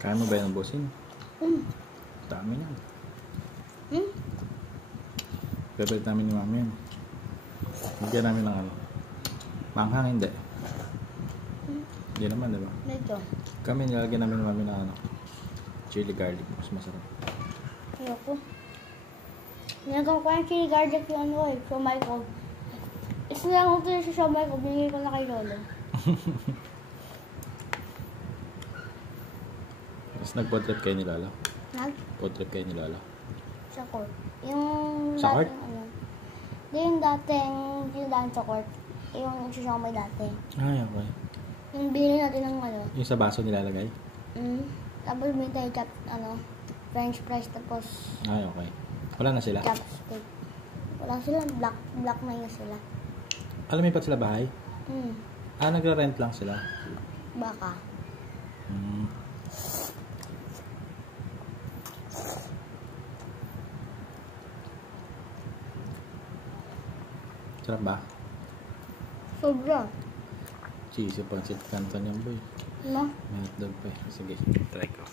Kaya mo ba yan ubusin? Dami yan. Favorite namin ni Mami yan. Bigyan namin ng ano. Manghang hindi. Hindi naman, diba? Ito. Kami nilagyan namin ni Mami ng ano. Chili garlic. Mas masarap. Ayoko. Nilagyan ko yung chili garlic yung ano eh. Siomay ko. Isa lang ito yung siomay ko. Binigay ko na kay Lolo. Tapos nag-portrait kayo ni Lola? Portrait kayo ni Lola? Sa court. Yung sa court? Ano. Hindi yung dating sa court. Yung siomay dati. Ay, okay. Yung binili natin ng ano. Yung sa baso nilalagay? Tapos may tayo French fries tapos ay, okay. Wala na sila? Chopstick. Wala sila. Black na yun sila. Lumipat sila bahay? Nagra-rent lang sila? Baka. Sarap ba? Sobra. Cheesy pancit canton yan, boy. No? May hotdog pa eh. Sige, try ko.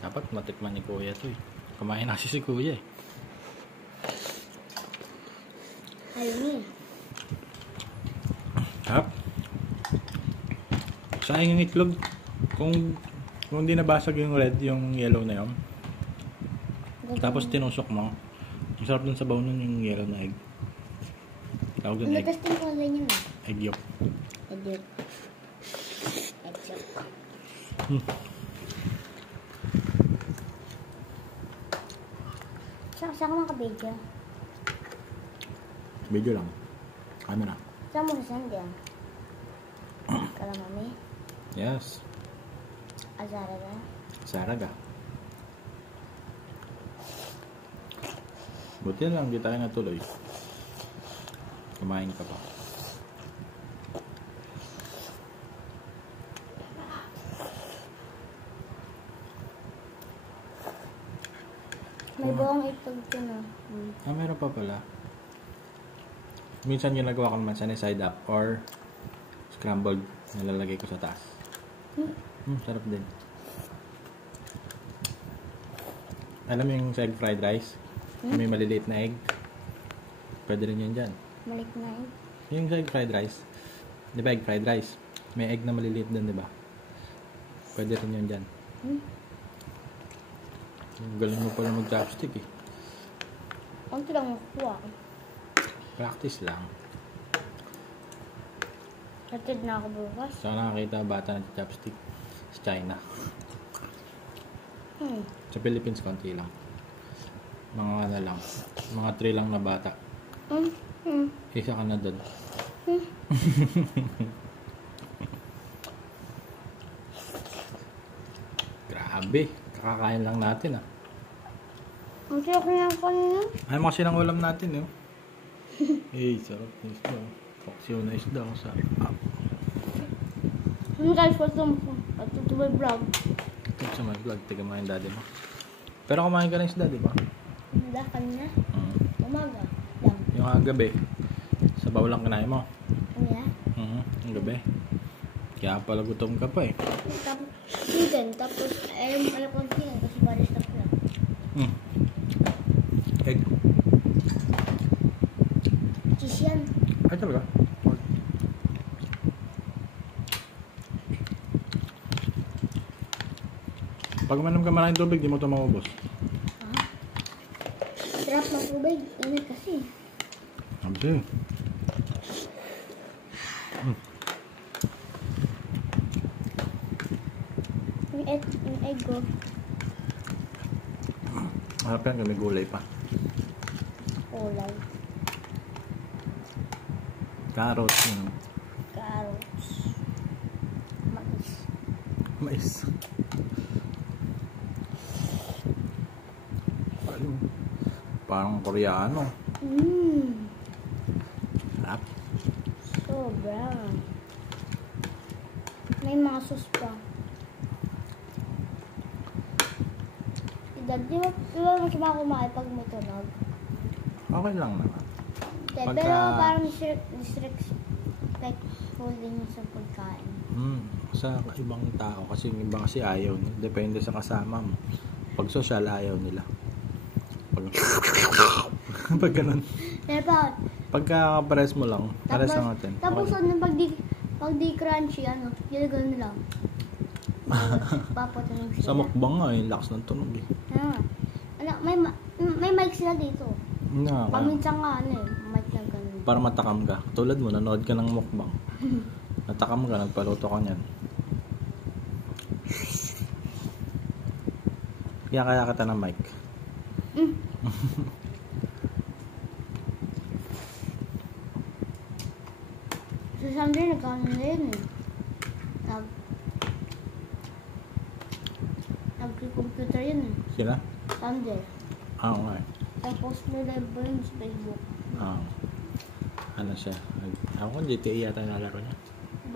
Dapat matikman ni Kuya to eh. Kumain na si Kuya eh. Ayun. Harap. Sayang yung itlog. Kung hindi nabasag yung red, yung yellow na yun. Tapos tinusok mo. Ang sarap dun sa baon nun yung yellow na egg. Tawag dun egg. Testing ko lang yun eh. Egg yolk. Egg yolk. Egg yolk. Saan ka makabidyo? Video lang. Camera. Saan mo sasend yan? Kala mami? Yes. Azara na? Saraga. Buti lang, di tayo natuloy. Kumain ka pa. May buong itlog ko na. Meron pa pala. Minsan ginagawa ko naman sunny side up or scrambled. Nalalagay ko sa taas. Sarap din. Alam mo yung egg fried rice? May maliliit na egg. Pwede rin yan dyan. Malik na egg? Yung egg fried rice. Di ba egg fried rice? May egg na maliliit din, di ba? Pwede rin yan dyan. Galing mo pala mag-chopstick eh. Konti lang makukuha. Practice lang. Hatid na ako bukas. Saka nakakita bata ng chopstick sa China. Sa Philippines, konti lang. Mga ano lang. Mga 3 lang na bata. Isa ka na doon. Grabe. Kakakain lang natin ah. Ang sarap niya kanina. Ay mo kasi ng ulam natin eh. Sarap na isda. Paksiw na isda ako sa Guys, welcome to my vlog. ito sa my vlog. Tiga mo yung daddy mo. Pero kumain ka ng isda, di ba? Wala kanina. Umaga. Lang. Yung gabi. Sa bawlang kinain mo. Ano yan? Yung gabi. Kaya pala gutom ka pa eh. Tapos chicken. Tapos alam ko chicken kasi baris na lang. Egg. Cheese yan. Ay talaga? Pag uminom ka maraming tubig, di mo ito maubos. Sarap ng tubig. Init kasi. Abdi. Yung egg ko. Harap yan, may gulay pa. Kulay. Carrots. Carrots. Mais. Mais. Parang Koreano. Sarap. Sobra. May mga sauce pa. Di ba masama kumain pag may tunog? Okay lang naman. Pero parang disrespect careful din sa pagkain. Sa ibang tao. Kasi yung iba kasi ayaw. Depende sa kasama mo. Pag social, ayaw nila. Pag ganun. Diba? Pagka pares mo lang, pares lang natin. Tapos Okay. ano, pag di crunchy, ano, ginagawa nila. Papatunog sila. Sa mukbang nga, yung lakas ng tunog eh. Ano, may mic sila dito. Paminsan nga, ano mic na ganun. Para matakam ka. Tulad mo, nanood ka ng mukbang. Natakam ka, nagpaluto ka niyan. Kaya kita ng mic. Sa Sunday, nagkano na yun eh. Nag-computer yun eh. Sila? Sunday. Oo nga eh. Tapos may live pa yun sa Facebook. Ano siya? Ako kung GTA yata nalaro niya.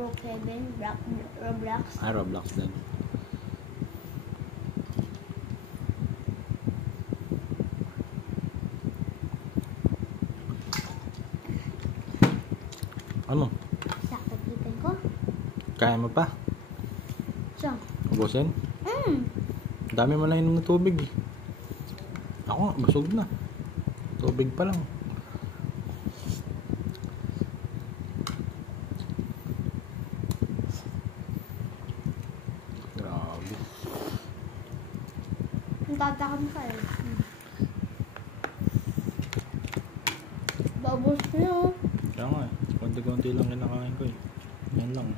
Brookhaven, Roblox. Roblox din. Ano? Sakto kitin ko. Kaya mo pa? Saan? Ubusin? Dami mo na inom ng tubig eh. Ako nga, busog na. Tubig pa lang. Grabe. Natatakam ka eh. Babos niyo. Kaya nga eh. Konti-konti lang kinakain ko eh. Yan lang.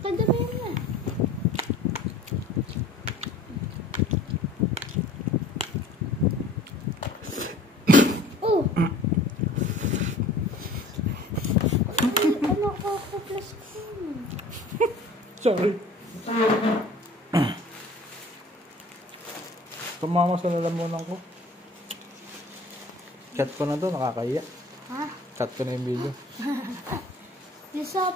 Kadami yun na. Oh! Ano ko plus ko? Sorry. Tumama sa lalamunan ko. Cut ko na to, nakakaya. Ha? Cut ko na yung video. Yes, up.